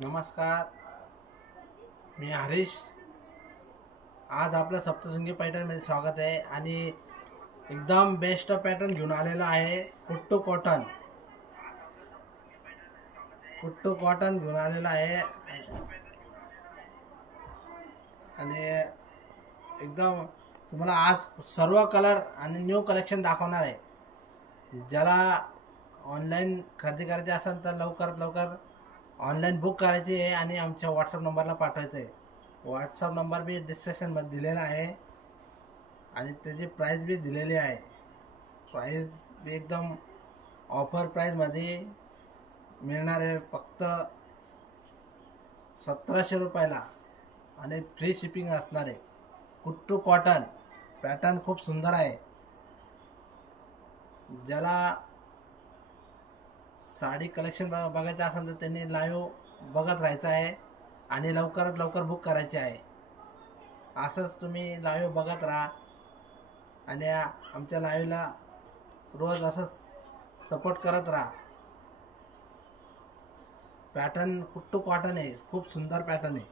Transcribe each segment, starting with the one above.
नमस्कार, मी हरीश. आज आपलं सप्तशृंगी पैठणमध्ये स्वागत आहे आणि एकदम बेस्ट पॅटर्न घेऊन आलेलो आहे. कुट्टू कॉटन घेऊन आलेला आहे आणि एकदम तुम्हाला आज सर्व कलर आणि न्यू कलेक्शन दाखवणार आहे. ज्याला ऑनलाईन खरेदी करायची असेल तर लवकरात लवकर ऑनलाईन बुक करायची आहे आणि आमच्या व्हॉट्सअप नंबरला पाठवायचं आहे. व्हॉट्सअप नंबर बी डिस्क्रिप्शनमध्ये दिलेला आहे आणि त्याची प्राईस बी दिलेली आहे. प्राईस बी एकदम ऑफर प्राईजमध्ये मिळणार आहे. फक्त 1700 रुपयाला आणि फ्री शिपिंग असणार आहे. कुट्टू कॉटन पॅटर्न खूप सुंदर आहे. ज्याला साडी कलेक्शन बघायचं असेल तर त्यांनी लाईव्ह बघत राहायचं आहे आणि लवकरात लवकर बुक करायचे आहे. असंच तुम्ही लाईव्ह बघत राहा आणि आमच्या लाईव्हला रोज असंच सपोर्ट करत राहा. पॅटर्न कुट्टू कॉटन आहे, खूप सुंदर पॅटर्न आहे.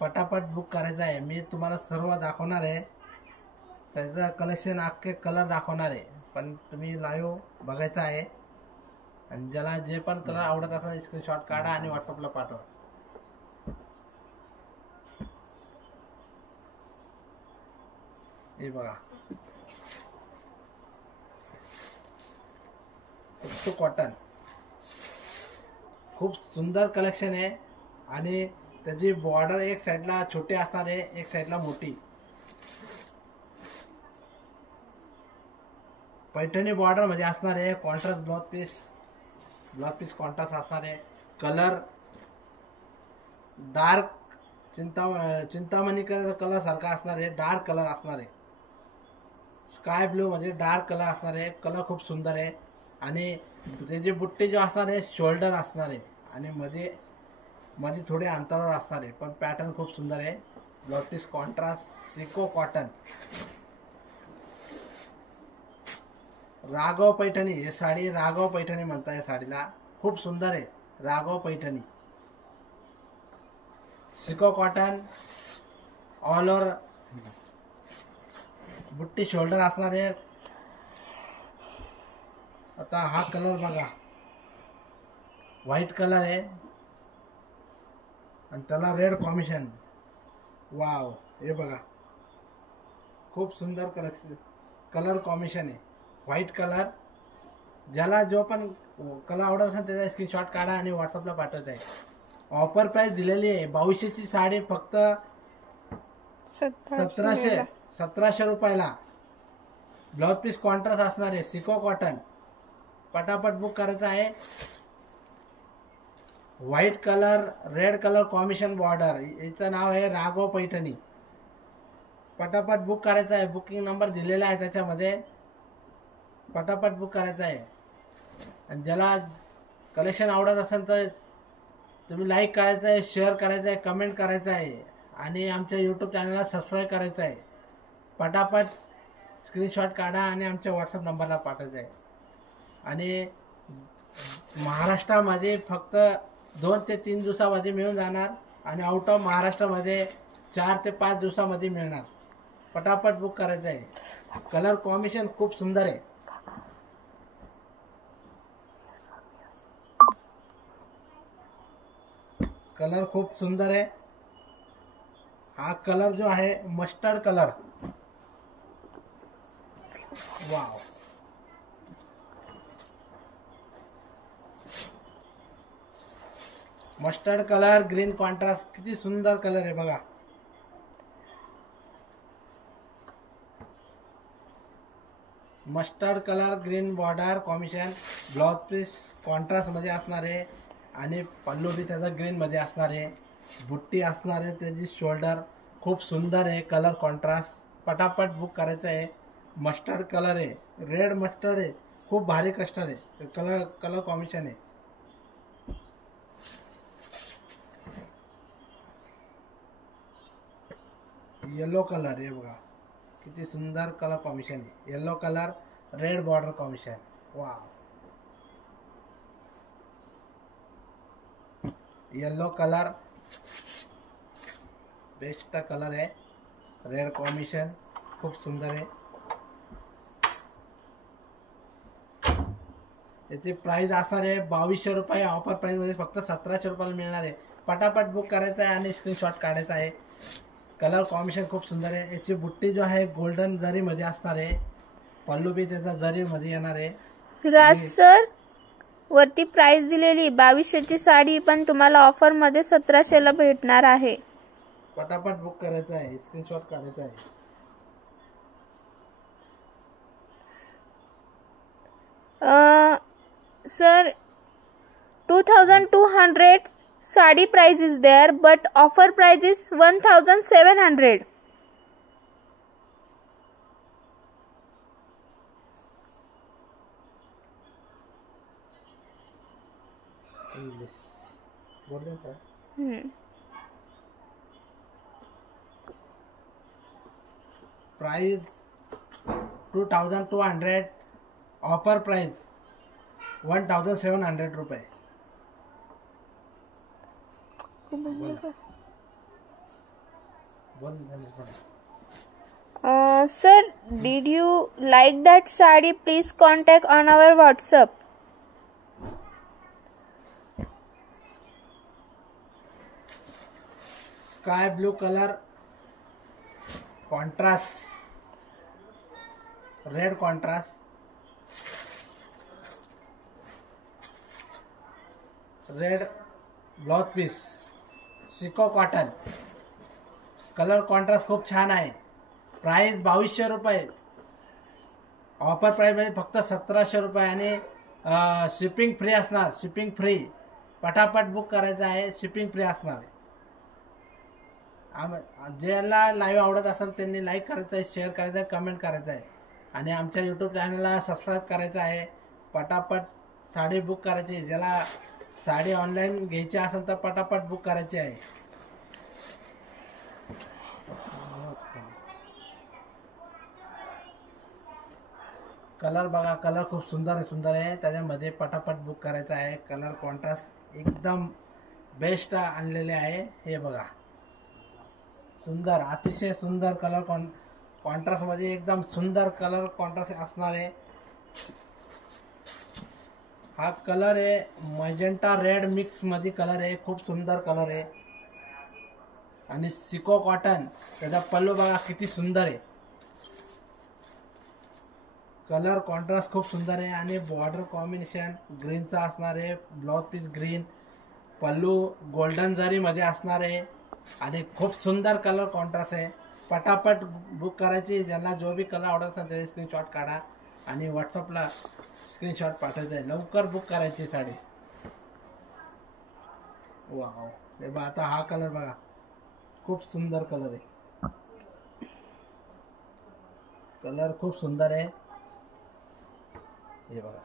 पटापट बुक करायचं आहे. मी तुम्हाला सर्व दाखवणार आहे, त्याचं कलेक्शन अख्खे कलर दाखवणार आहे, पण तुम्ही लाईव्ह बघायचं आहे आणि ज्याला जे पण कलर आवडत असेल स्क्रीनशॉट काढा आणि व्हॉट्सअपला पाठवा. हे बघा, कुट्टू कॉटन खूप सुंदर कलेक्शन आहे आणि त्याची बॉर्डर एक साईडला छोटी असणार आहे, एक साईडला मोठी. पैठणी बॉर्डर मध्ये असणार आहे. कॉन्ट्रास्ट ब्लाउज पीस कॉन्ट्रास्ट असणार आहे. कलर डार्क चिंतामणी कलर सारखा असणार आहे. डार्क कलर असणार आहे. स्काय ब्लू म्हणजे डार्क कलर असणार आहे. कलर खूप सुंदर आहे आणि त्याची बुट्टी जो असणार आहे शोल्डर असणार आहे आणि मध्ये थोडे अंतरावर असणार आहे, पण पॅटर्न खूप सुंदर आहे. Blouse piece contrast सिको cotton. Raghav Paithani, हे साडी राघव पैठणी म्हणतात. या साडीला खूप सुंदर आहे. Raghav Paithani सिको cotton all over बुट्टी शोल्डर असणार आहे. आता हा कलर बघा, व्हाईट कलर आहे आणि त्याला रेड कॉम्बिनेशन. वाव, हे बघा खूप सुंदर कलर कॉम्बिनेशन आहे. White colour. ज्याला जो पण कलर आवडत असेल त्याचा स्क्रीनशॉट काढा आणि व्हॉट्सअपला पाठवत आहे. ऑफर प्राइस दिलेली आहे. 2200ची साडी फक्त 1700 रुपयाला. ब्लाउज पीस कॉन्ट्रास्ट असणार आहे. सिको कॉटन. पटापट बुक करायचं आहे. White colour red colour combination border. याचं नाव आहे राघव पैठणी. पटापट बुक करायचं आहे. बुकिंग नंबर दिलेला आहे त्याच्यामध्ये. पटापट बुक करायचं आहे. आणि ज्याला कलेक्शन आवडत असेल तर तुम्ही लाईक करायचं आहे, शेअर करायचं आहे, कमेंट करायचं आहे आणि आमच्या यूट्यूब चॅनलला सबस्क्राईब करायचं आहे. पटापट स्क्रीनशॉट काढा आणि आमच्या व्हॉट्सअप नंबरला पाठवायचं आहे. आणि महाराष्ट्रामध्ये फक्त 2 ते 3 दिवसामध्ये मिळून जाणार आणि आउट ऑफ महाराष्ट्रामध्ये 4 ते 5 दिवसामध्ये मिळणार. पटापट बुक करायचं आहे. कलर कॉम्बिनेशन खूप सुंदर आहे. कलर खूप सुंदर आहे। हा कलर जो आहे mustard colour, wow, mustard colour green contrast, किती सुंदर कलर आहे बघा। Mustard colour green border combination, blouse piece contrast मध्ये असणार आहे आणि पल्लू बी त्याचा ग्रीन मध्ये असणार आहे, बुट्टी असणार आहे त्याची शोल्डर, खूप सुंदर आहे कलर कॉन्ट्रास्ट। पटापट बुक करायचं आहे। मस्टर्ड कलर आहे, रेड मस्टर्ड आहे, खूप भारी कस्टर्ड आहे, कलर कॉम्बिनेशन आहे। येलो कलर आहे बघा, किती सुंदर कलर कॉम्बिनेशन आहे। Yellow colour red border combination, wow, yellow colour best colour आहे, रेड कॉम्बिनेशन खूप सुंदर आहे। याची प्राइस असणार आहे 2200 रुपये, ऑफर प्राइस मध्ये फक्त 1700 रुपयाला मिळणार आहे। पटापट बुक करायचं आहे आणि स्क्रीनशॉट काढायचा आहे। कलर कॉम्बिनेशन खूप सुंदर आहे। याची बुट्टी जो आहे गोल्डन जरी मध्ये असणार आहे, पल्लू बी त्याचा जरी मध्ये येणार आहे। राज सर, वरती प्राइस दिलेली 2200ची साडी पण तुम्हाला ऑफर मध्ये 1700ला भेटणार आहे। पटापट बुक करायचं आहे, स्क्रीनशॉट काढायचा आहे। Sir 2200 sari price is there but offer price is 1700। बोल रहे सर, प्राइस 2200, ऑफर प्राइस 1700 रुपये। Sir, did you like that sari? Please contact on our WhatsApp. Sky blue colour contrast, red contrast, red blouse piece, सिको cotton, colour contrast खूप छान आहे। Price 2200 रुपये, offer price मध्ये फक्त 1700 रुपये आणि शिपिंग फ्री असणार, शिपिंग फ्री। पटापट बुक करायचं आहे, शिपिंग फ्री असणार आहे। ज्याला लाईव्ह आवडत असेल त्यांनी लाईक करायचं आहे, शेअर करायचं आहे, कमेंट करायचं आहे आणि आमच्या यूट्यूब चॅनलला सबस्क्राईब करायचं आहे। पटापट साडी बुक करायची, ज्याला साडी ऑनलाईन घ्यायची असेल तर पटापट बुक करायची आहे। कलर बघा, कलर खूप सुंदर आहे, त्याच्यामध्ये पटापट बुक करायचा आहे। कलर कॉन्ट्रास्ट एकदम बेस्ट आणलेले आहे, हे बघा, सुंदर, अतिशय सुंदर कलर कॉन्ट्रास्ट मध्ये एकदम सुंदर कलर कॉन्ट्रास्ट असणार आहे। हा कलर आहे मजेंटा रेड मिक्स मध्ये कलर आहे, खूप सुंदर कलर आहे आणि सिको कॉटन, त्याचा पल्लू बघा किती सुंदर आहे। कलर कॉन्ट्रास्ट खूप सुंदर आहे आणि बॉर्डर कॉम्बिनेशन ग्रीनचा असणार आहे, ब्लाउज पीस ग्रीन, पल्लू गोल्डन जरी मध्ये असणार आहे आणि खूप सुंदर कलर कॉन्ट्रास्ट आहे। पटापट बुक करायची, ज्यांना जो भी कलर आवडत असेल त्याचे स्क्रीनशॉट काढा आणि व्हॉट्सअपला स्क्रीनशॉट पाठवायचा आहे। लवकर बुक करायची साडी। वाव, हे बघा, आता हा कलर बघा, खूप सुंदर कलर आहे, कलर खूप सुंदर आहे, हे बघा।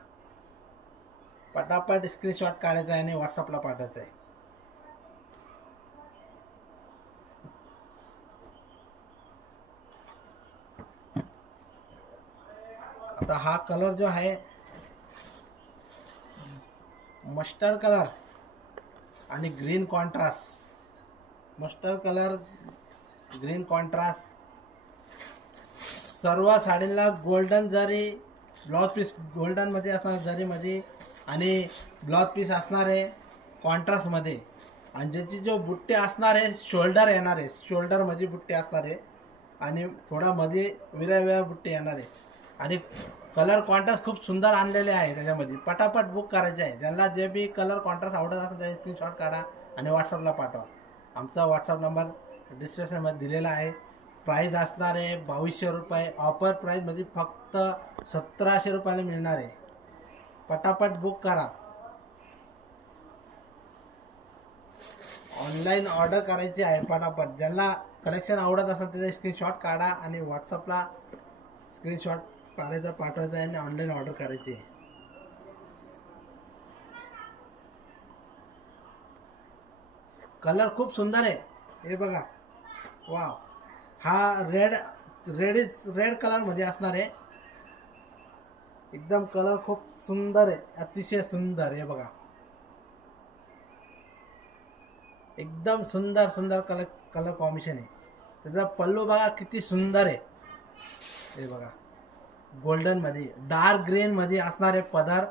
पटापट स्क्रीनशॉट काढायचा आहे आणि व्हॉट्सअपला पाठवायचा आहे। आता हा कलर जो आहे मस्टर्ड कलर आणि green contrast, mustard colour green contrast, सर्व साडीला गोल्डन जरी, ब्लाउज पीस गोल्डन मध्ये असणार जरी मध्ये आणि ब्लाउज पीस असणार आहे कॉन्ट्रास्ट मध्ये। आणि ज्याची जो बुट्टे असणार आहे शोल्डर येणार आहे, शोल्डर मध्ये बुट्टे असणार आहे आणि थोडा मध्ये विरा बुट्टे येणार आहे आणि कलर कॉन्ट्रास्ट खूप सुंदर आणलेले आहे त्याच्यामध्ये. पटापट बुक करायचे आहे. ज्यांना जे बी कलर कॉन्ट्रास्ट आवडत असेल त्याचे स्क्रीनशॉट काढा आणि व्हॉट्सअपला पाठवा. आमचा व्हॉट्सअप नंबर डिस्क्रिप्शनमध्ये दिलेला आहे. प्राईस असणार आहे 2200 रुपये. ऑफर प्राईसमध्ये फक्त 1700 रुपयाला मिळणार आहे. पटापट बुक करा. ऑनलाईन ऑर्डर करायची आहे पटापट. ज्यांना कलेक्शन आवडत असेल त्याचे स्क्रीनशॉट काढा आणि व्हॉट्सअपला स्क्रीनशॉट काढायचा पाठवायचा आहे आणि ऑनलाईन ऑर्डर करायची आहे. कलर खूप सुंदर आहे. हे बघा, वाव. हा रेड कलर मध्ये असणार आहे. एकदम कलर खूप सुंदर आहे, अतिशय सुंदर. हे बघा, एकदम सुंदर सुंदर कलर कॉम्बिनेशन आहे. त्याचा पल्लू बघा किती सुंदर आहे. हे बघा, गोल्डन मध्ये डार्क ग्रीन मध्ये असणारे पदर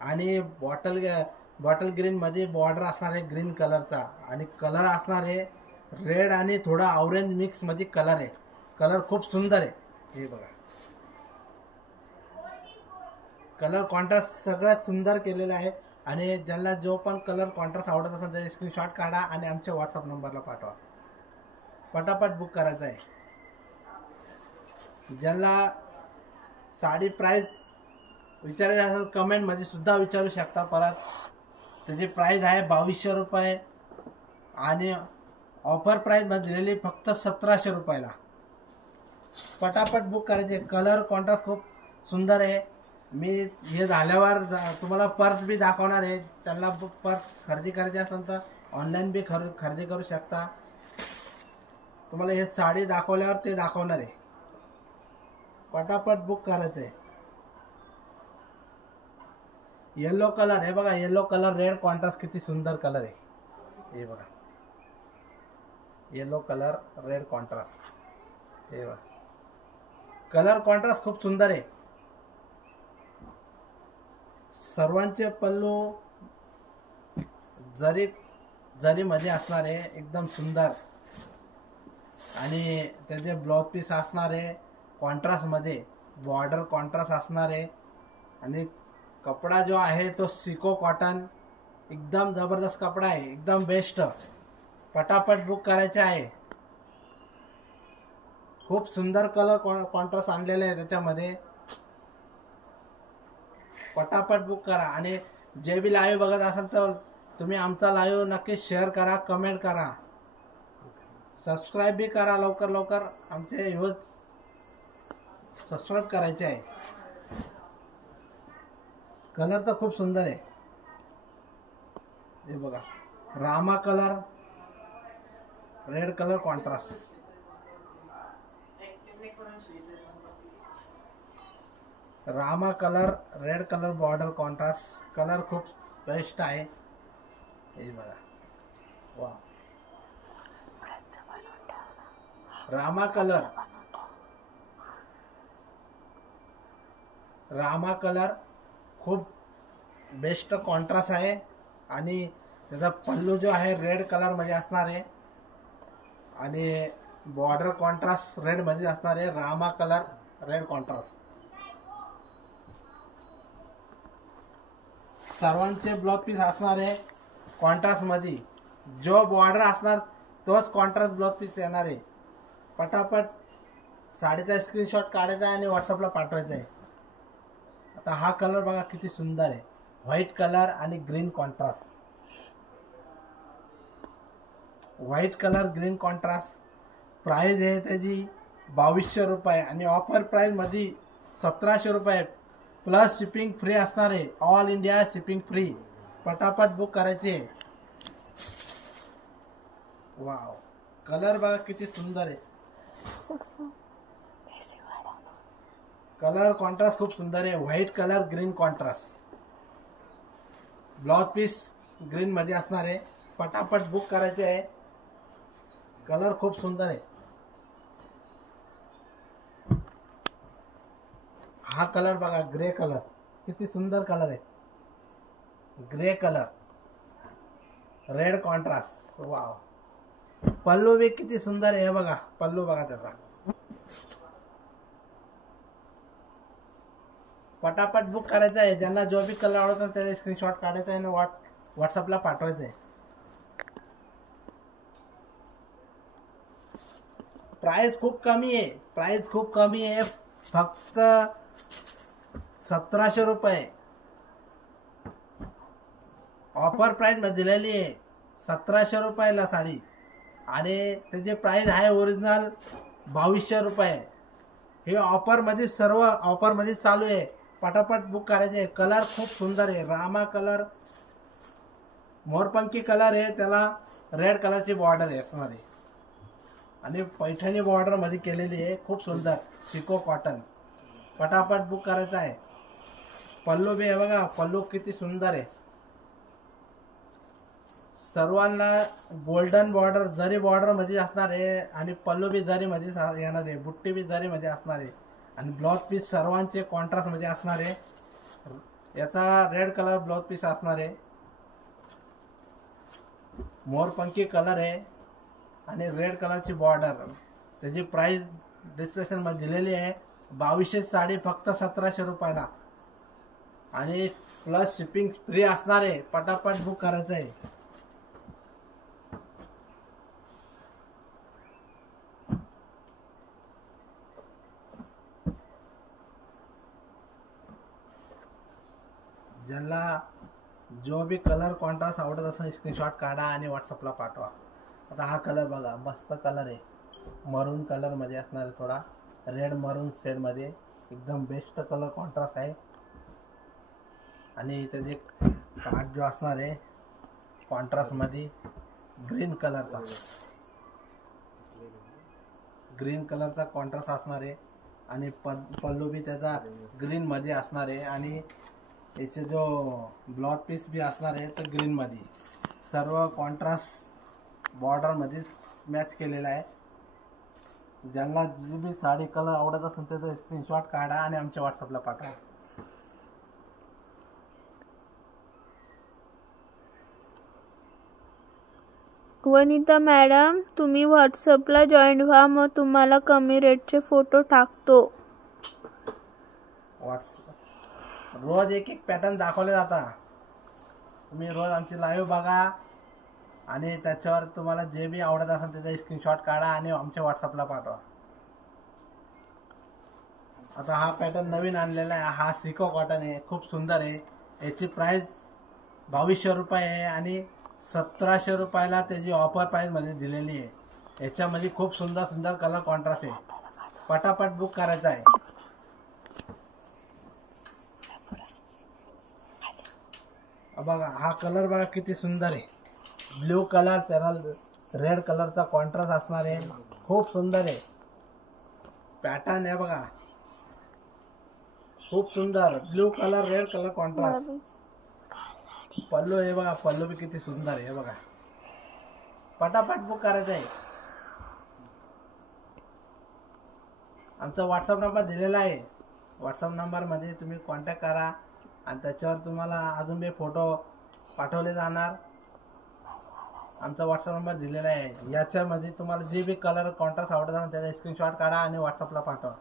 आणि बॉटल ग्रीन मध्ये बॉर्डर असणार आहे ग्रीन कलरचा आणि कलर असणार आहे रेड आणि थोडा ऑरेंज मिक्स मध्ये कलर आहे. कलर खूप सुंदर आहे. हे बघा, कलर कॉन्ट्रास्ट सगळ्यात सुंदर केलेला आहे आणि ज्यांना जो पण कलर कॉन्ट्रास्ट आवडत असेल त्याचे स्क्रीनशॉट काढा आणि आमच्या व्हॉट्सअप नंबरला पाठवा. पटापट बुक करायचं आहे. ज्यांना साडी प्राइस विचारायची असेल कमेंटमध्ये सुद्धा विचारू शकता. परत त्याची प्राइस आहे 2200 रुपये आणि ऑफर प्राइस मध्ये दिलेली फक्त 1700 रुपयाला. पटापट बुक करायचे. कलर कॉन्ट्रास्ट खूप सुंदर आहे. मी हे झाल्यावर तुम्हाला पर्स बी दाखवणार आहे. त्यांना पर्स खरेदी करायची असेल तर ऑनलाईन बी खरेदी करू शकता. तुम्हाला हे साडी दाखवल्यावर ते दाखवणार आहे. पटापट बुक करायचं आहे. येलो कलर, हे बघा, येलो कलर रेड कॉन्ट्रास्ट किती सुंदर कलर आहे. हे बघा, येलो कलर रेड कॉन्ट्रास्ट. हे बघा, कलर कॉन्ट्रास्ट खूप सुंदर आहे. सर्वांचे पल्लू जरी मध्ये असणार आहे, एकदम सुंदर. आणि त्याचे ब्लाउज पीस असणार आहे कॉन्ट्रास्ट मध्ये, बॉर्डर कॉन्ट्रास्ट असणार आहे आणि कपडा जो आहे तो सिको कॉटन, एकदम जबरदस्त कपडा आहे, एकदम बेस्ट. पटापट बुक करायचे आहे. खूप सुंदर कलर कॉन्ट्रास्ट आणलेले आहे त्याच्यामध्ये. पटापट बुक करा आणि जे बी लाईव्ह बघत असाल तर तुम्ही आमचा लाईव्ह नक्की शेअर करा, कमेंट करा, सबस्क्राईब बी करा. लवकर लवकर आमचे व्ह्यूज सबस्क्राईब करायचे आहे. कलर तर खूप सुंदर आहे. हे बघा, Rama colour red colour contrast. Rama colour red colour border contrast. Colour खूप बेस्ट आहे. हे बघा, वा. रामा कलर खूप बेस्ट कॉन्ट्रास्ट आहे आणि त्याचा पल्लू जो आहे रेड कलर मध्ये असणार आहे आणि बॉर्डर कॉन्ट्रास्ट रेड मध्ये असणार आहे. Rama colour red contrast. सर्वांचे ब्लाउज पीस असणार आहे कॉन्ट्रास्ट मध्ये. जो बॉर्डर असणार तोच कॉन्ट्रास्ट ब्लाउज पीस येणार आहे. पटापट साडीचा स्क्रीनशॉट काढायचा आणि व्हॉट्सअपला पाठवायचा आहे. आता हा कलर बघा किती सुंदर आहे. व्हाईट कलर आणि green contrast. White colour green contrast. Price आहे त्याची 2200 रुपये आणि ऑफर प्राइस मध्ये 1700 रुपये प्लस शिपिंग फ्री असणार आहे. All India shipping free. पटापट बुक करायचे. वाव, कलर बघा किती सुंदर आहे. कलर कॉन्ट्रास्ट खूप सुंदर आहे. White colour green contrast. Blouse piece green मध्ये असणार आहे. पटापट बुक करायचे आहे. कलर खूप सुंदर आहे. हा कलर बघा, ग्रे कलर किती सुंदर कलर आहे. Grey colour red contrast. Wow. Pallu बी किती सुंदर आहे. हे बघा पल्लू बघा त्याचा. पटापट बुक करायचं आहे. ज्यांना जो बी कलर आवडतो त्याला स्क्रीनशॉट काढायचा आहे आणि व्हॉट्सअपला पाठवायचं आहे. प्राइस खूप कमी आहे. फक्त 1700 रुपये ऑफर प्राइस मध्ये दिलेली आहे. 1700 रुपयाला साडी आणि त्याची प्राइस आहे ओरिजिनल 2200 रुपये. हे ऑफर मध्ये सर्व ऑफर मध्ये चालू आहे. पटापट बुक करायचे. कलर खूप सुंदर आहे. रामा कलर, मोरपंखी कलर आहे. त्याला रेड कलरची बॉर्डर आहे असणार आहे आणि पैठणी बॉर्डर मध्ये केलेली आहे. खूप सुंदर सिको कॉटन. पटापट बुक करायचा आहे. पल्लू बी आहे बघा. पल्लू किती सुंदर आहे. सर्वांना गोल्डन बॉर्डर जरी बॉर्डर मध्ये असणार आहे आणि पल्लू बी जरी मध्ये येणार आहे. बुट्टी बी जरी मध्ये असणार आहे आणि ब्लाउज पीस सर्वांचे कॉन्ट्रास्ट मध्ये असणार आहे. याचा रेड कलर ब्लाउज पीस असणार आहे. मोरपंखी कलर आहे आणि रेड कलरची बॉर्डर. त्याची प्राइस डिस्क्रिप्शन मध्ये दिलेली आहे. 2200 साडी फक्त 1700 रुपयाला आणि प्लस शिपिंग फ्री असणार आहे. पटापट बुक करायचं आहे. ज्यांना जो बी कलर कॉन्ट्रास्ट आवडत असेल स्क्रीनशॉट काढा आणि व्हॉट्सअपला पाठवा. आता हा कलर बघा. मस्त कलर आहे. मरून कलर मध्ये असणार आहे. थोडा रेड मरून शेड मध्ये एकदम बेस्ट कलर कॉन्ट्रास्ट आहे. आणि त्याचे कार्ड जो असणार आहे कॉन्ट्रास्ट मध्ये ग्रीन कलरचा कॉन्ट्रास्ट असणार आहे आणि पल्लू बी त्याचा ग्रीन मध्ये असणार आहे आणि याचे जो ब्लाउज पीस बी असणार आहे तर ग्रीन मध्ये. सर्व कॉन्ट्रास्ट बॉर्डर मध्ये मॅच केलेला आहे. ज्यांना जी बी साडी कलर आवडत असेल त्याचा स्क्रीनशॉट काढा आणि आमच्या व्हॉट्सअपला पाठवा. वनिता मॅडम, तुम्ही व्हॉट्सअपला जॉईन व्हा, मग तुम्हाला कमी रेटचे फोटो टाकतो. रोज एक पॅटर्न दाखवले जाता. तुम्ही रोज आमची लाईव्ह बघा आणि त्याच्यावर तुम्हाला जे बी आवडत असेल त्याचा स्क्रीनशॉट काढा आणि आमच्या व्हॉट्सअपला पाठवा. आता हा पॅटर्न नवीन आणलेला आहे. हा सिको कॉटन आहे. खूप सुंदर आहे. याची प्राइस 2200 रुपये आहे आणि 1700 रुपयाला त्याची ऑफर प्राइस मध्ये दिलेली आहे. याच्यामध्ये खूप सुंदर कलर कॉन्ट्रास्ट आहे. पटापट बुक करायचा आहे. बघा हा कलर बघा किती सुंदर आहे. ब्ल्यू कलर त्याला रेड कलरचा कॉन्ट्रास्ट असणार आहे. खूप सुंदर आहे. पॅटर्न आहे बघा. खूप सुंदर blue colour red colour contrast. Pallu आहे बघा. पल्लू बी किती सुंदर आहे. बघा पटापट बुक करायचं आहे. आमचा व्हॉट्सअप नंबर दिलेला आहे. व्हॉट्सअप नंबर मध्ये तुम्ही कॉन्टॅक्ट करा आणि त्याच्यावर तुम्हाला अजून बी फोटो पाठवले जाणार. आमचा व्हॉट्सअप नंबर दिलेला आहे. याच्यामध्ये तुम्हाला जे बी कलर कॉन्ट्रास्ट आवडत असेल त्याचा स्क्रीनशॉट काढा आणि व्हॉट्सअपला पाठवा.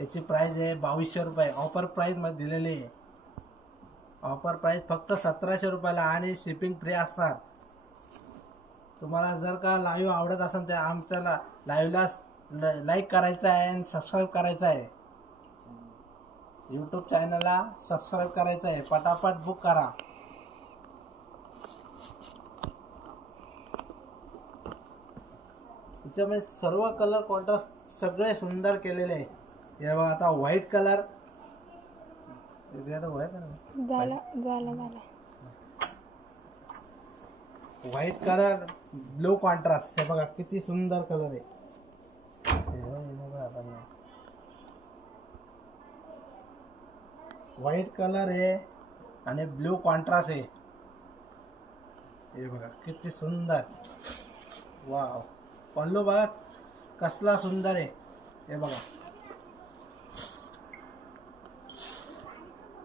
याची प्राइस आहे 2200 रुपये. ऑफर प्राइस मध्ये दिलेली आहे. ऑफर प्राइस फक्त 1700 रुपयाला आणि शिपिंग फ्री असणार. तुम्हाला जर का लाईव्ह आवडत असेल तर आमच्या लाईव्हला लाईक करायचं आहे आणि सबस्क्राईब करायचं आहे. यूट्यूब चॅनलला सबस्क्राईब करायचं आहे. पटापट बुक करा. त्याच्यामध्ये सर्व कलर कॉन्ट्रास्ट सगळे सुंदर केलेले आहे. हे बघा आता व्हाईट कलर झाला व्हाईट कलर ब्लू कॉन्ट्रास्ट. हे बघा किती सुंदर कलर आहे. व्हाईट कलर आहे आणि ब्लू कॉन्ट्रास्ट आहे. हे बघा किती सुंदर. वाव. पल्लू बघा कसला सुंदर आहे. हे बघा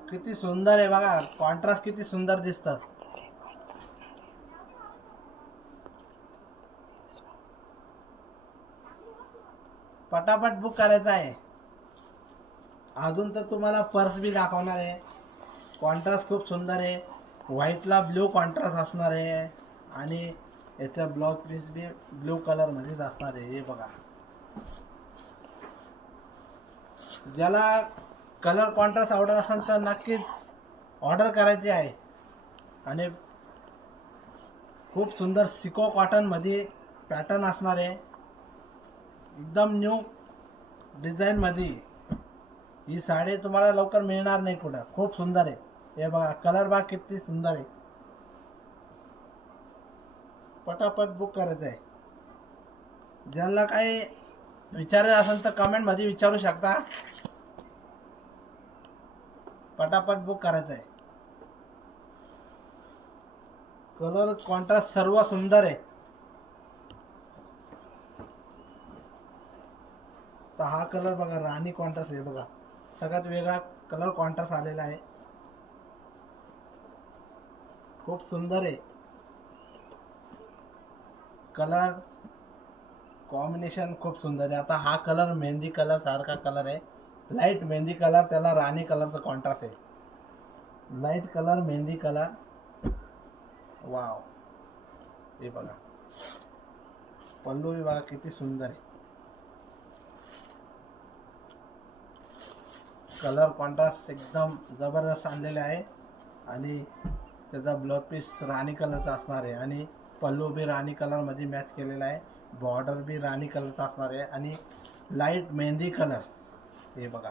किती सुंदर आहे. बघा कॉन्ट्रास्ट किती सुंदर दिसतं. पटापट बुक करायचा आहे. अजून तर तुम्हाला पर्स बी दाखवणार आहे. कॉन्ट्रास्ट खूप सुंदर आहे. व्हाईटला ब्ल्यू कॉन्ट्रास्ट असणार आहे आणि याचा ब्लाउज पीस बी ब्ल्यू कलर मध्येच असणार आहे. हे बघा, ज्याला कलर कॉन्ट्रास्ट आवडत असेल तर नक्कीच ऑर्डर करायची आहे. आणि खूप सुंदर सिको कॉटन मध्ये पॅटर्न असणार आहे. एकदम न्यू डिझाईन मध्ये ही साडी तुम्हाला लवकर मिळणार नाही कुठं. खूप सुंदर आहे. हे बघा, कलर बघा किती सुंदर आहे. पटापट बुक करायचं आहे. ज्यांना काही विचारायचं असेल तर कमेंट मध्ये विचारू शकता. पटापट बुक करायचं आहे. कलर कॉन्ट्रास्ट सर्व सुंदर आहे. तर हा कलर बघा, राणी कॉन्ट्रास्ट आहे बघा, सगळ्यात वेगळा कलर कॉन्ट्रास्ट आलेला आहे. खूप सुंदर आहे. कलर कॉम्बिनेशन खूप सुंदर आहे. आता हा कलर मेहंदी कलर सारखा कलर आहे. लाईट मेहंदी कलर, त्याला राणी कलरचा कॉन्ट्रास्ट आहे. Light colour mehndi colour. Wow, हे बघा, पल्लू बी बघा किती सुंदर आहे. कलर कॉन्ट्रास्ट एकदम जबरदस्त आणलेले आहे. आणि त्याचा ब्लाउज पीस राणी कलरचा असणार आहे आणि पल्लू बी राणी कलर मध्ये मॅच केलेला आहे. बॉर्डर बी राणी कलरचा असणार आहे आणि लाईट मेहंदी कलर. हे बघा,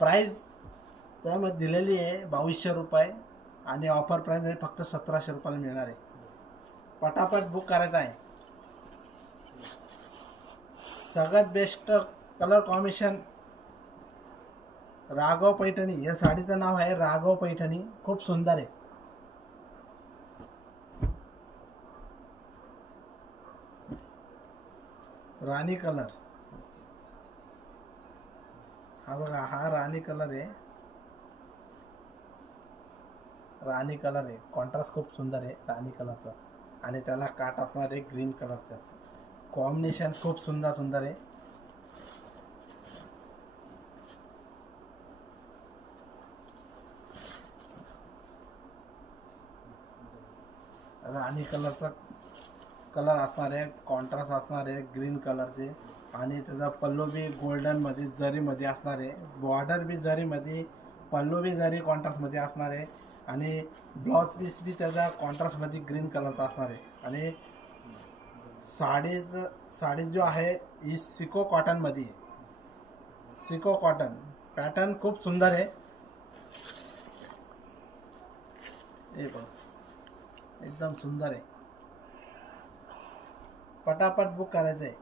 प्राइस त्यामध्ये दिलेली आहे 2200 रुपये आणि ऑफर प्राइस आहे फक्त 1700 रुपयाला मिळणार आहे. पटापट बुक करायचा आहे. सगळ्यात best colour combination Raghav Paithani. या साडीचं नाव आहे राघव पैठणी. खूप सुंदर आहे. राणी कलर. हा बघा, हा राणी कलर आहे. राणी कलर आहे. कॉन्ट्रास्ट खूप सुंदर आहे राणी कलरचा आणि त्याला काट असणार आहे ग्रीन कलरचा. कॉम्बिनेशन खूप सुंदर सुंदर आहे. राणी कलरचा कलर असणार आहे. कॉन्ट्रास्ट असणार आहे ग्रीन कलरचे आणि त्याचा पल्लू बी गोल्डन मध्ये जरी मध्ये असणार आहे. बॉर्डर बी जरी मध्ये, पल्लू बी जरी कॉन्ट्रास्ट मध्ये असणार आहे आणि ब्लाउज पीस बी त्याचा कॉन्ट्रास्ट मध्ये ग्रीन कलरचा असणार आहे. आणि साडी जो आहे ही सिको कॉटन मध्ये. सिको कॉटन पॅटर्न खूप सुंदर आहे. हे बघ, एकदम सुंदर आहे. पटापट बुक करायचं आहे.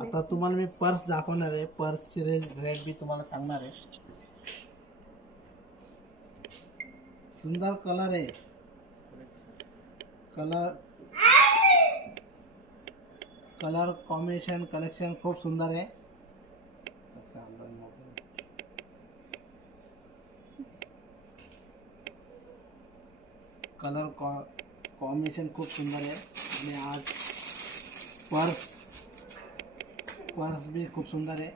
आता तुम्हाला मी पर्स दाखवणार आहे. पर्सची रेट बी तुम्हाला सांगणार आहे. सुंदर कलर आहे. कलर कॉम्बिनेशन कलेक्शन खूप सुंदर आहे. कलर कॉम्बिनेशन खूप सुंदर आहे. आणि आज पर्स भी खूप सुंदर आहे.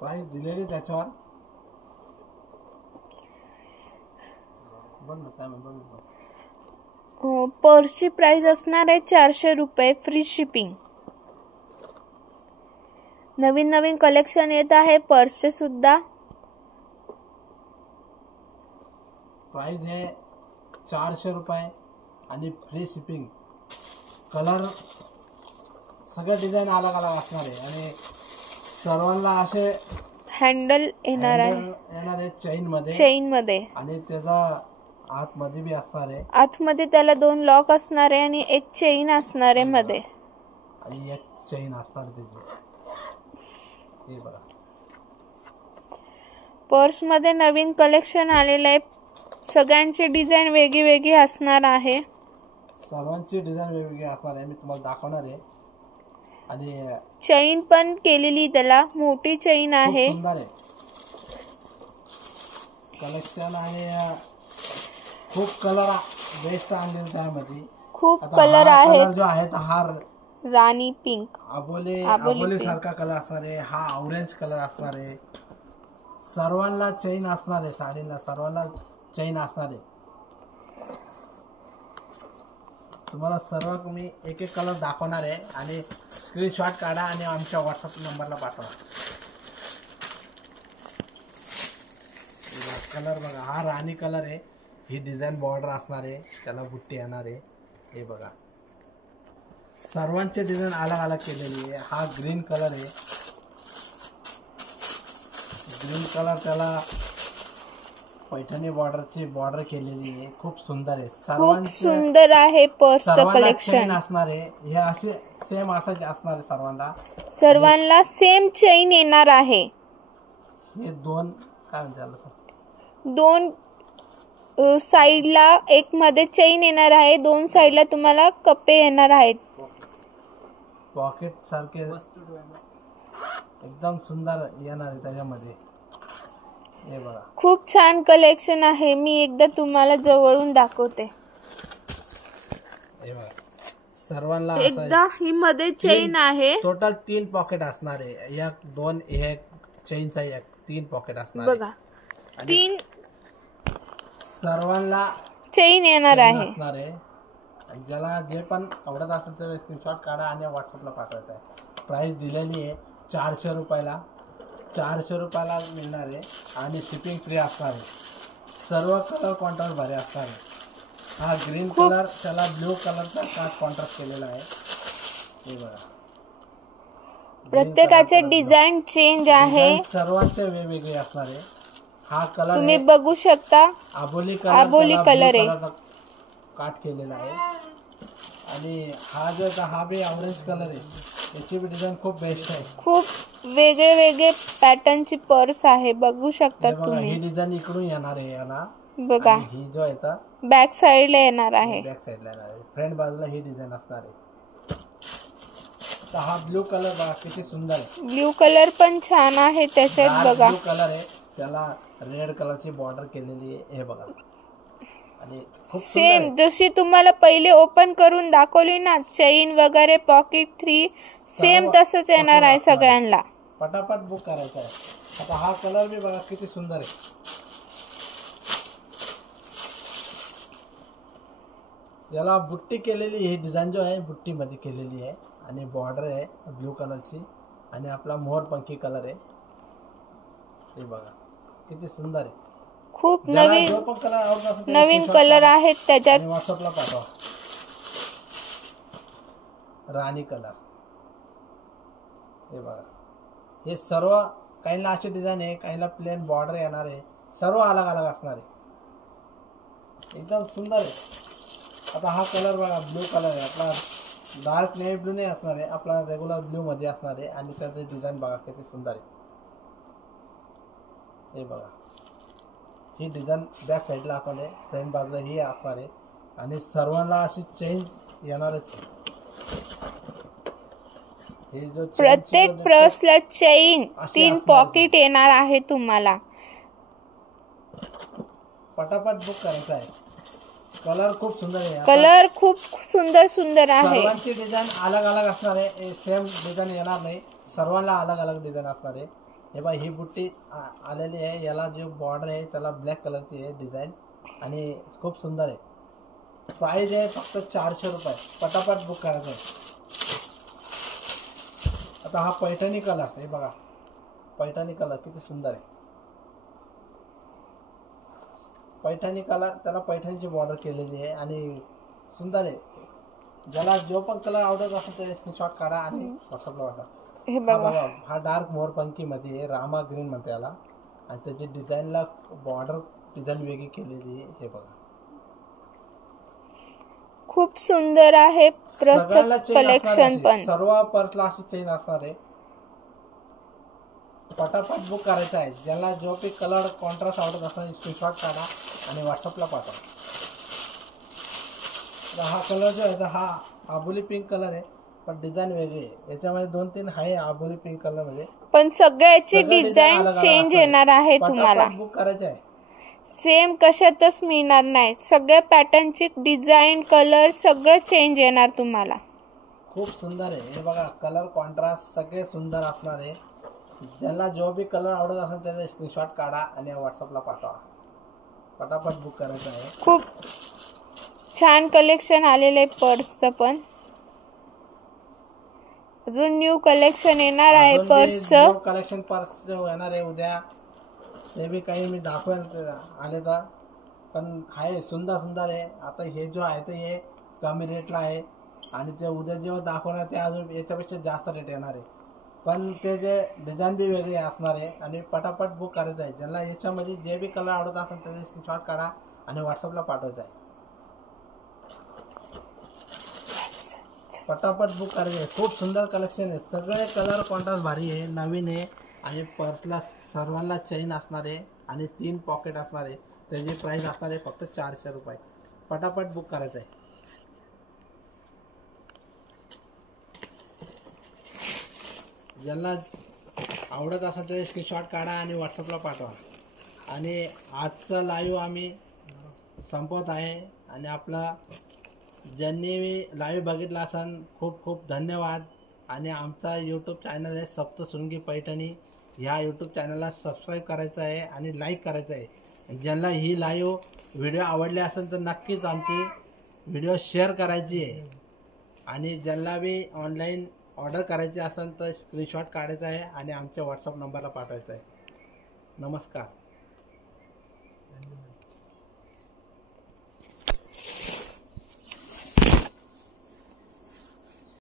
प्राइस दिलेली त्याच्यावर बघ ना काय बघ. पर्सची प्राइस असणार आहे 400 रुपये, फ्री शिपिंग. नवीन नवीन कलेक्शन येत आहे पर्सचे सुद्धा. प्राइस आहे 400 रुपये आणि फ्री शिपिंग. कलर सगळे डिझाईन अलग अलग असणार आहे आणि सर्वांना असे हँडल येणार आहे चेन मध्ये आणि त्याचा आतमध्ये बी असणार आहे. आतमध्ये त्याला 2 लॉक असणार आहे आणि एक चेन असणार आहे मध्ये आणि एक चेन असणार त्याची. हे बघा पर्स मध्ये नवीन कलेक्शन आलेलं आहे. सगळ्यांची डिझाईन वेगळी वेगळी असणार आहे. सर्वांची डिझाईन वेगवेगळी असणार आहे. मी तुम्हाला दाखवणार आहे. आणि चेन पण केलेली त्याला मोठी चेन आहे. सुंदर आहे कलेक्शन आणि खूप कलर बेस्ट आणलेला त्यामध्ये. खूप कलर आहेत. जो आहे हा राणी पिंक, आबोली सारखा कलर असणार आहे. हा ऑरेंज कलर असणार आहे. सर्वांना चेन असणार आहे. साडीला सर्वांना चेन असणार आहे. तुम्हाला सर्व मी एक एक कलर दाखवणार आहे आणि स्क्रीनशॉट काढा आणि आमच्या व्हॉट्सअप नंबरला पाठवा. कलर बघा हा राणी कलर आहे. ही डिझाईन बॉर्डर असणार आहे. त्याला बुट्टी येणार आहे. हे बघा सर्वांचे डिझाईन अलग अलग केलेली आहे. हा ग्रीन कलर आहे. ग्रीन कलर त्याला पैठणी बॉर्डरची बॉर्डर केलेली आहे. खूप सुंदर आहे. खूप सुंदर आहे पर्सचं कलेक्शन असणार आहे. हे असे सेम असाच असणार आहे. सर्वांना सेम चेन येणार आहे. हे 2 काय म्हणते 2 साइडला एक मध्ये चेन येणार आहे. 2 साइडला तुम्हाला कप्पे येणार आहेत. पॉकेट सारखे एकदम सुंदर येणार आहे त्याच्यामध्ये. हे बघा खूप छान कलेक्शन आहे. मी एकदा तुम्हाला जवळून दाखवते. हे बघा सर्वांना एकदा ही मध्ये चेन आहे. टोटल 3 पॉकेट असणार आहे. 1 2 एक चेनचा 3 पॉकेट असणार बघा. 3 सर्वांना चेन येणार आहे. आणि ज्याला जे पण आवडत असेल ते स्क्रीनशॉट काढा आणि व्हॉट्सअपला पाठवायचा आहे. प्राइस दिलेली आहे 400 रुपयाला. 400 रुपयाला मिळणार आहे आणि शिपिंग फ्री असणार आहे. सर्व कलर कॉन्ट्रास्ट भारी असणार आहे. हा ग्रीन कलर त्याला ब्ल्यू कलरचा कॉन्ट्रास्ट केलेला आहे. हे बघा प्रत्येकाचे डिझाईन चेंज आहे. सर्वांचे वेगवेगळे असणार आहे. हा कलर तुम्ही बघू शकता आबोली कलर आहे. काट केलेला आहे. आणि हा जो हा बी ऑरेंज कलर आहे. याची बी डिझाईन खूप बेस्ट आहे. खूप वेगळे वेगळे पॅटर्नची पर्स आहे. बघू शकता तुम्ही. ही डिझाईन इकडून येणार आहे. याला बघा ही जो आहे बॅक साइडला येणार आहे. बॅक साइडला येणार आहे. फ्रंट बाजूला ही डिझाईन असणार आहे. तर हा ब्ल्यू कलर बघा किती सुंदर आहे. ब्ल्यू कलर पण छान आहे त्याच्यात. बघा ब्ल्यू कलर आहे. त्याला रेड कलरची बॉर्डर केलेली आहे. हे बघा आणि खूप सेम जशी तुम्हाला पहिले ओपन करून दाखवली ना चेन वगैरे पॉकेट 3 सेम तसंच येणार आहे सगळ्यांना. पटापट बुक करायचा आहे. आता हा कलर बी बघा किती सुंदर आहे. याला बुट्टी केलेली. ही डिझाईन जो आहे बुट्टी मध्ये केलेली आहे आणि बॉर्डर आहे ब्ल्यू कलरची आणि आपला मोरपंखी कलर आहे. हे बघा किती सुंदर आहे. खूप नवीन कलर आहेत त्याच्यात. व्हॉट्सअपला पाठवा. राणी कलर. हे बघा हे सर्व काहींना अशी डिझाईन आहे. काहींना प्लेन बॉर्डर येणार आहे. सर्व अलग अलग असणार आहे. एकदम सुंदर आहे. आता हा कलर बघा ब्ल्यू कलर आहे. आपला डार्क नेव्ही ब्ल्यू नाही असणार आहे. आपला रेग्युलर ब्ल्यू मध्ये असणार आहे आणि त्याचे डिझाईन बघा किती सुंदर आहे. हे बघा ही डिझाईन बॅक साईडला असणार आहे. फ्रंट बाजूला ही असणार आहे आणि सर्वांना अशी चेन येणारच. हे जो प्रत्येक पर्सला चेन 3 पॉकेट येणार आहे तुम्हाला. पटापट बुक करायचं आहे. कलर खूप सुंदर आहे. कलर खूप सुंदर सुंदर आहे. सर्वांची डिझाईन अलग अलग असणार आहे, सेम डिझाईन येणार नाही, सर्वांना अलग अलग डिझाईन असणार आहे. हे बघा ही बुट्टी आलेली आहे, याला जे बॉर्डर आहे त्याला ब्लॅक कलरची आहे डिझाईन आणि खूप सुंदर आहे. प्राइस आहे फक्त 400 रुपये. पटापट बुक करायचं आहे. आता हा पैठणी कलर, हे बघा पैठणी कलर किती सुंदर आहे. पैठणी कलर, त्याला पैठणीची बॉर्डर केलेली आहे आणि सुंदर आहे. ज्याला जो पण कलर आवडत असेल त्याचे स्क्रीनशॉट काढा आणि व्हॉट्सअपला वाटा. हे हा बघा बघा, हा डार्क मोरपंखी मध्ये आहे, रामा ग्रीन म्हणते याला आणि त्याची डिझाईनला बॉर्डर डिझाईन वेगळी केलेली आहे. हे बघा खूप सुंदर आहे सगळ्याला चेन कलेक्शन असणार पण. आहे, सर्व पर्सला अशी चेन असणार आहे. पटापट बुक करायचं आहे. ज्याला जो काही कलर कॉन्ट्रास्ट आवडत असणार स्क्रीनशॉट काढा आणि व्हॉट्सअपला पाठवा. हा कलर जो आहे हा आबोली पिंक कलर आहे, पण डिझाईन वेगळी आहे. याच्यामध्ये 2-3 आहे आबोली पिंक कलर मध्ये, पण सगळ्याची सगळं डिझाईन अलग-अलग चेंज असणार. येणार आहे तुम्हाला. पटापट बुक करायचं आहे. सेम कशातच मिळणार नाही. सगळ्या पॅटर्नची डिझाईन कलर सगळं चेंज येणार तुम्हाला. खूप सुंदर आहे. हे बघा कलर कॉन्ट्रास्ट सगळे सुंदर असणार आहे. ज्याला जो बी कलर आवडत असेल त्याचा स्क्रीनशॉट काढा आणि व्हॉट्सअपला पाठवा. पटापट बुक करायचं आहे. खूप छान कलेक्शन आलेलं आहे पर्सचं पण. अजून न्यू कलेक्शन येणार आहे पर्सचं. कलेक्शन पर्स येणार आहे उद्या, ते बी काही मी दाखवेल आले तर, पण आहे सुंदर सुंदर आहे. आता हे जो आहे ते हे कमी रेटला आहे आणि ते उद्या जेव्हा दाखवणार ते अजून याच्यापेक्षा जास्त रेट येणार आहे, पण ते जे डिझाईन बी वेगळी असणार आहे. आणि पटापट बुक करायचं आहे. ज्यांना याच्यामध्ये जे बी कलर आवडत असेल त्याचे स्क्रीनशॉट काढा आणि व्हॉट्सअपला पाठवायचं आहे. पटापट बुक करायचं आहे. खूप सुंदर कलेक्शन आहे. सगळे कलर कॉन्ट्रास्ट भारी आहे, नवीन आहे आणि पर्सला सर्वांना चेन असणार आहे आणि 3 पॉकेट असणार आहे. त्याची प्राइस असणार आहे फक्त 400 रुपये. पटापट बुक करायचं आहे. ज्यांना आवडत असेल ते स्क्रीनशॉट काढा आणि व्हॉट्सअपला पाठवा. आणि आजचा लाईव्ह आम्ही संपवत आहे. आणि आपला ज्यांनी लाईव्ह बघितला असेल खूप खूप धन्यवाद. आणि आमचा यूट्यूब चॅनल आहे सप्तशृंगी पैठणी. ह्या यूट्यूब चॅनलला सबस्क्राईब करायचं आहे आणि लाईक करायचं आहे. ज्यांना ही लाईव्ह व्हिडिओ आवडली असेल तर नक्कीच आमची व्हिडिओ शेअर करायची आहे. आणि ज्यांना बी ऑनलाईन ऑर्डर करायची असेल तर स्क्रीनशॉट काढायचा आहे आणि आमच्या व्हॉट्सअप नंबरला पाठवायचा आहे. नमस्कार.